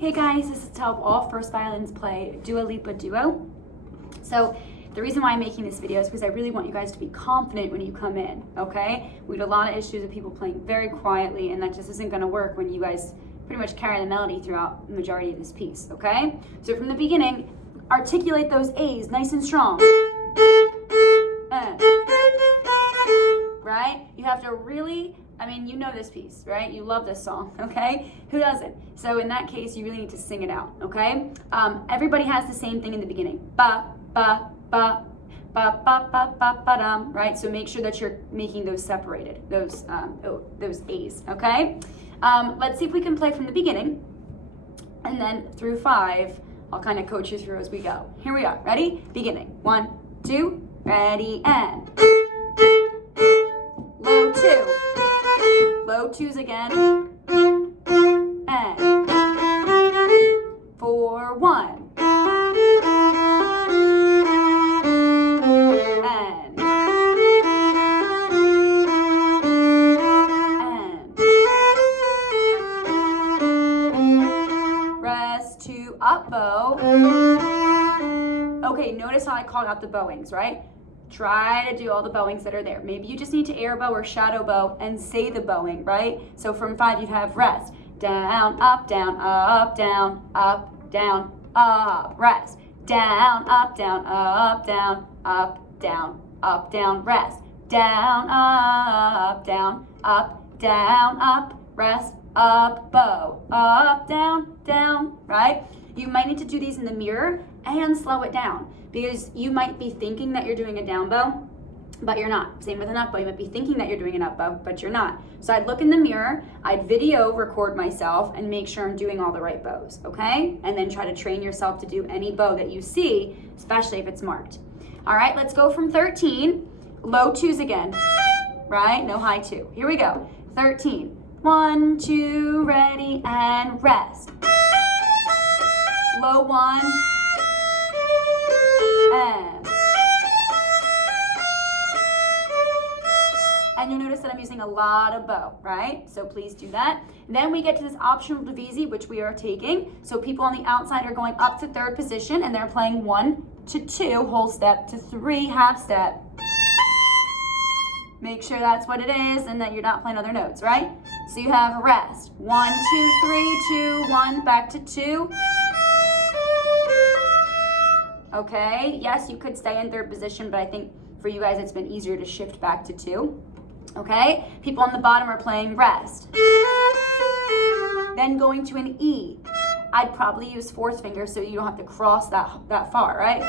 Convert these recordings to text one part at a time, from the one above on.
Hey guys, this is to help all first violins play Dua Lipa Duo. So the reason why I'm making this video is because I really want you guys to be confident when you come in, okay? We had a lot of issues with people playing very quietly, and that just isn't gonna work when you guys pretty much carry the melody throughout the majority of this piece, okay? So from the beginning, articulate those A's nice and strong. Right? You have to really, you know this piece, right? You love this song, okay? Who doesn't? So in that case, you really need to sing it out, okay? Everybody has the same thing in the beginning. Ba, ba, ba, ba, ba, ba, ba, ba, dum, right? So make sure that you're making those separated, those A's, okay? Let's see if we can play from the beginning, and then through 5, I'll kind of coach you through as we go. Here we are. Ready? Beginning. 1, 2, ready, and low 2. Low 2s again. And 4, 1. Rest 2 up bow. Okay, notice how I called out the bowings, right? Try to do all the bowings that are there. Maybe you just need to air bow or shadow bow and say the bowing, right? So from 5, you'd have rest. Down, up, down, up, down, up, down, up, rest. Down, up, down, up, down, up, down, up, down, rest. Down, up, down, up, rest, up, bow, up, down, right? You might need to do these in the mirror and slow it down, because you might be thinking that you're doing a down bow, but you're not. Same with an up bow. You might be thinking that you're doing an up bow, but you're not. So I'd look in the mirror, I'd video record myself and make sure I'm doing all the right bows, okay? And then try to train yourself to do any bow that you see, especially if it's marked. All right, let's go from 13. Low 2s again, right? No high 2. Here we go. 13. 1, 2, ready, and rest. Low 1. And you'll notice that I'm using a lot of bow, right? So please do that. Then we get to this optional Divisi, which we are taking. So people on the outside are going up to 3rd position, and they're playing 1 to 2, whole step, to 3, half step. Make sure that's what it is and that you're not playing other notes, right? So you have rest. 1, 2, 3, 2, 1, back to 2. Okay, yes, you could stay in 3rd position, but I think for you guys it's been easier to shift back to 2. Okay, people on the bottom are playing rest. Then going to an E. I'd probably use 4th finger so you don't have to cross that far, right?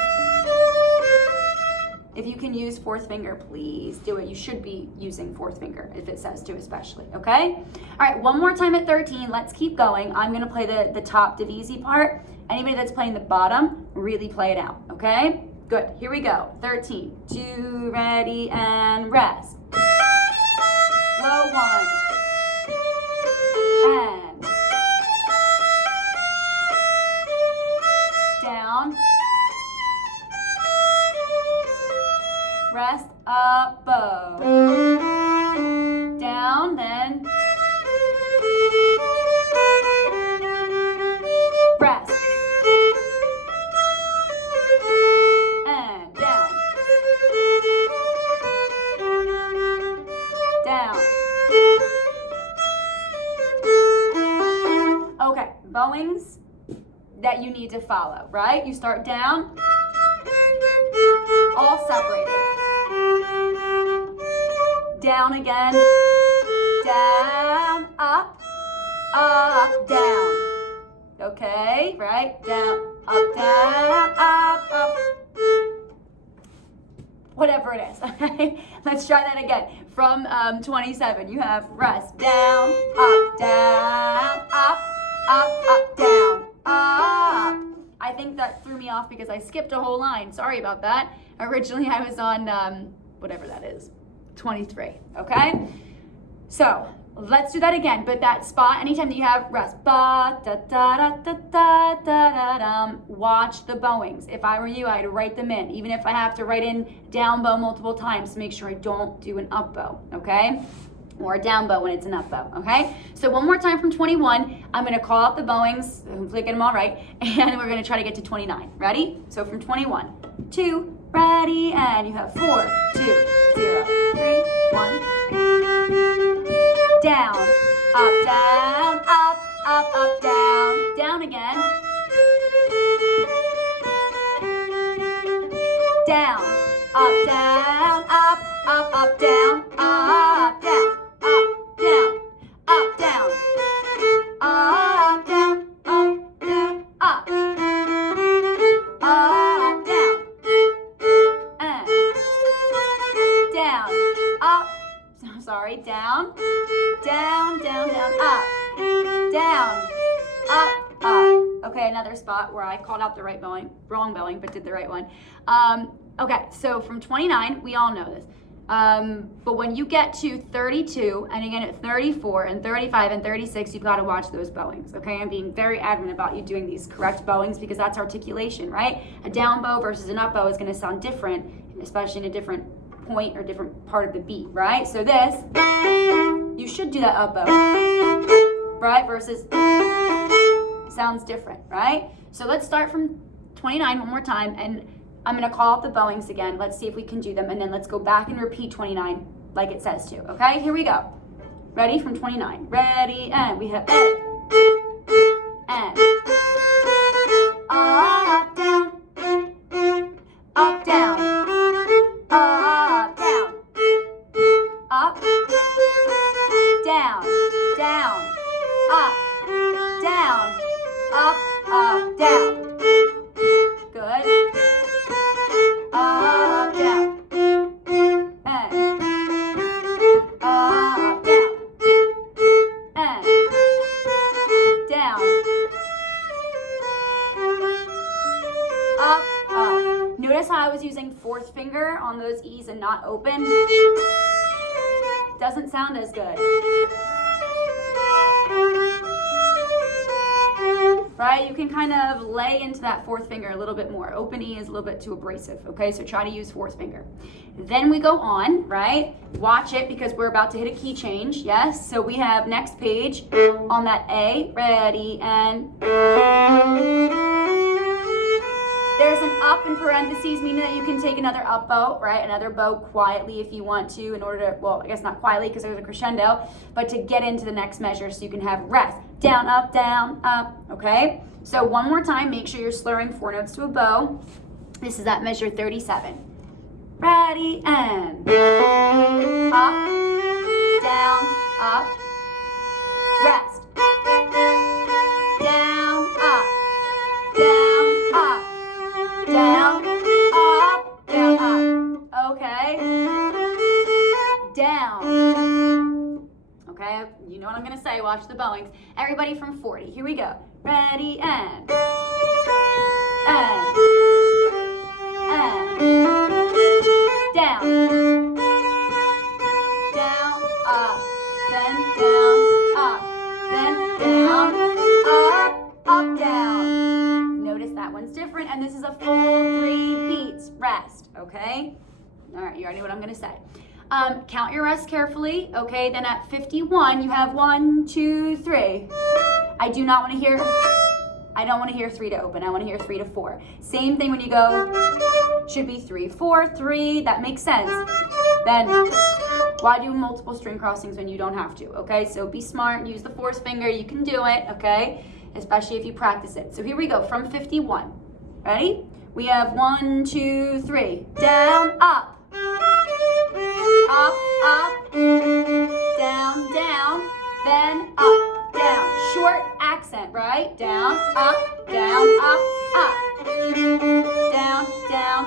If you can use 4th finger, please do it. You should be using 4th finger if it says to, especially, okay? All right, one more time at 13. Let's keep going. I'm gonna play the top Divisi part. Anybody that's playing the bottom, really play it out, okay? Good, here we go. 13, 2, ready, and rest. Low 1. And down. Rest, up, bow. Down, then rest. And down. Down. Okay, bowings that you need to follow, right? You start down, all separated. Down again, down, up, down. Okay, right? Down, up. Whatever it is, okay? Let's try that again. From 27, you have rest, down, up, down, up, down, up. I think that threw me off because I skipped a whole line. Sorry about that. Originally I was on, whatever that is, 23, okay? So let's do that again, but that spot, anytime that you have rest, ba, da, da, da, da, da, da, da, watch the bowings. If I were you, I'd write them in, even if I have to write in down bow multiple times to make sure I don't do an up bow, okay? or a down bow when it's an up bow, okay? So one more time from 21, I'm gonna call out the bowings, hopefully I get them all right, and we're gonna try to get to 29. Ready? So from 21, 2, ready, and you have 4, 2, 0, 3, 1. Down, up, down, up, up, up, down, down again. Down, up, down, up, up, up, down, up, down. Up, down, up, down, up, down, up, down, up, down, and down, up, sorry, down, down, down, down, up, down, up. Okay, another spot where I called out the right bowing, wrong bowing, but did the right one. Okay, so from 29, we all know this. But when you get to 32, and again at 34 and 35 and 36, you've got to watch those bowings, okay? I'm being very adamant about you doing these correct bowings because that's articulation, right? A down bow versus an up bow is going to sound different, especially in a different point or different part of the beat, right? So this, you should do that up bow, right? Versus sounds different, right? So let's start from 29 one more time, and I'm going to call out the bowings again. Let's see if we can do them, and then let's go back and repeat 29 like it says to, okay? Here we go. Ready? From 29. Ready, and we have A, and up, down, up, down, up, down, up, down, down, up, down, up, down. Good. Up, down, and up, down, and down, up, up. Notice how I was using fourth finger on those E's and not open? Doesn't sound as good. Right? You can kind of lay into that fourth finger a little bit more. Open E is a little bit too abrasive, okay? So try to use fourth finger. Then we go on, right? Watch it because we're about to hit a key change, yes? So we have next page on that A, ready, and there's an up in parentheses, meaning that you can take another up bow, right? Another bow quietly if you want to in order to, well, I guess not quietly because there's a crescendo, but to get into the next measure so you can have rest. Down, up, okay? So one more time, make sure you're slurring 4 notes to a bow. This is at measure 37. Ready, and up, down, up, rest. Down, up, down, up, down, up. Okay? Down. Okay, you know what I'm gonna say, watch the bowings. Everybody from 40, here we go. Ready, and down, down, up, then down, up, then down, up, down. Notice that one's different, and this is a full 3 beats, rest, okay? All right, you already know what I'm gonna say. Count your rest carefully, okay? Then at 51, you have 1, 2, 3. I don't want to hear 3 to open. I want to hear 3 to 4. Same thing when you go, should be 3, 4, 3. That makes sense. Then why do multiple string crossings when you don't have to, okay? So be smart, use the fourth finger. You can do it, okay? Especially if you practice it. So here we go, from 51. Ready? We have 1, 2, 3. Down, up. Up, up, down, down, then up, down. Short accent, right? Down, up, up, down, down,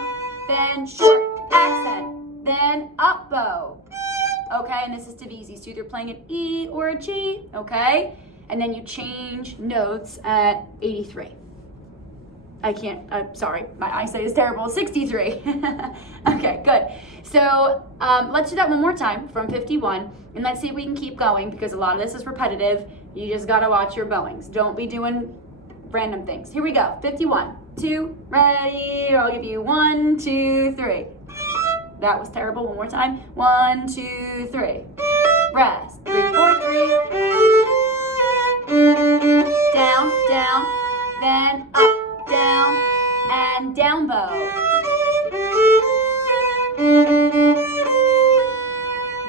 then short accent, then up bow. Okay, and this is Divisi, so either playing an E or a G, okay? And then you change notes at 83. I'm sorry, my eyesight is terrible, 63. Okay, good. So let's do that one more time from 51, and let's see if we can keep going because a lot of this is repetitive. You just gotta watch your bowings. Don't be doing random things. Here we go, 51, 2, ready, I'll give you 1, 2, 3. That was terrible, one more time. 1, 2, 3. rest. 3, 4, 3. Down, down, then up, down, and down bow.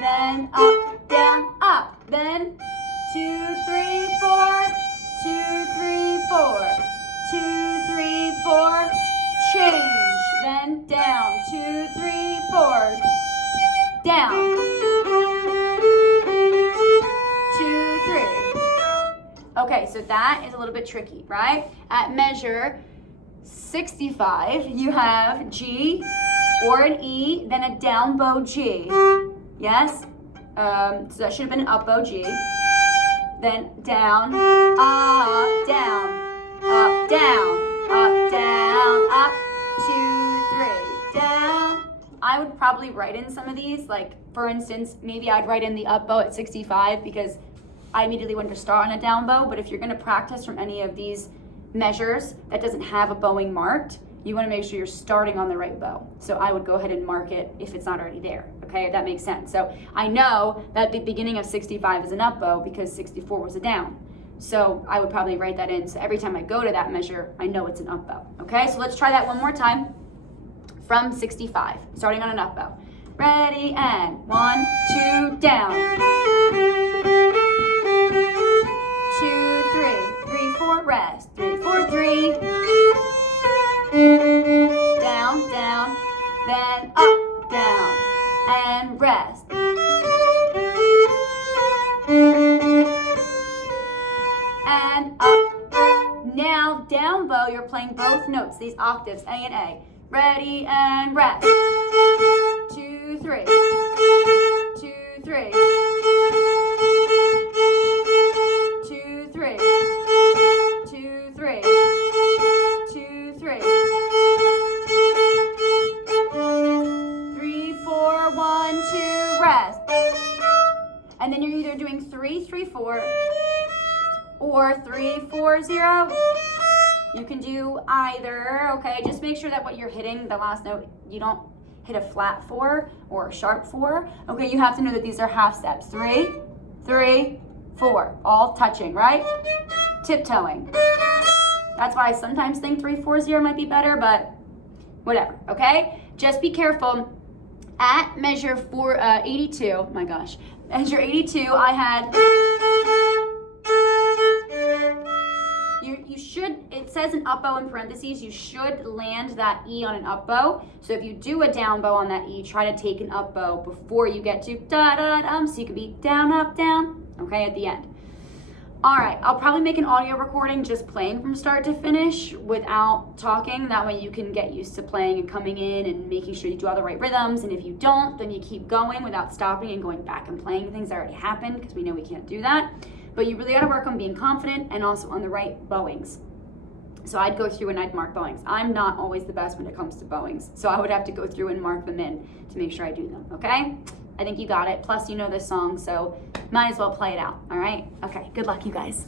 Then up, down, up. Then 2, 3, 4. 2, 3, 4. 2, 3, 4. Change. Then down. 2, 3, 4. Down. 2, 3. Okay, so that is a little bit tricky, right? At measure 65, you have G or an E, then a down bow G. Yes? So that should have been an up bow G. Then down, up, down, up, down, up, down, up, 2, 3, down. I would probably write in some of these, like for instance, maybe I'd write in the up bow at 65 because I immediately went to start on a down bow, but if you're gonna practice from any of these measures that doesn't have a bowing marked, you wanna make sure you're starting on the right bow. So I would go ahead and mark it if it's not already there, okay, if that makes sense. So I know that the beginning of 65 is an up bow because 64 was a down. So I would probably write that in, so every time I go to that measure, I know it's an up bow, okay? So let's try that one more time from 65, starting on an up bow. Ready, and 1, 2, down. 2, 3, 3, 4, rest. 3, 4, 3. Down, down, then up, down, and rest. And up. Now down bow, you're playing both notes, these octaves, A and A. Ready, and rest. 2, 3. 2, 3. 2, 3. 2, 3. 2, 3. 3, 4, 1, 2, rest. And then you're either doing 3, 3, 4 or 3, 4, 0. You can do either, okay? Just make sure that what you're hitting, the last note, you don't hit a flat 4 or a sharp 4. Okay, you have to know that these are half steps. 3, 3, 4, all touching, right? Tiptoeing. That's why I sometimes think 3, 4, 0 might be better, but whatever, okay? Just be careful. At measure 82, my gosh, measure 82, I had, you should, it says an up bow in parentheses, you should land that E on an up bow. So if you do a down bow on that E, try to take an up bow before you get to da-da-dum, so you can be down, up, down, okay, at the end. All right, I'll probably make an audio recording just playing from start to finish without talking. That way you can get used to playing and coming in and making sure you do all the right rhythms. And if you don't, then you keep going without stopping and going back and playing things that already happened, because we know we can't do that. But you really got to work on being confident and also on the right bowings. So I'd go through and I'd mark bowings. I'm not always the best when it comes to bowings, so I would have to go through and mark them in to make sure I do them, okay? I think you got it. Plus, you know this song, so might as well play it out, all right? Okay, good luck, you guys.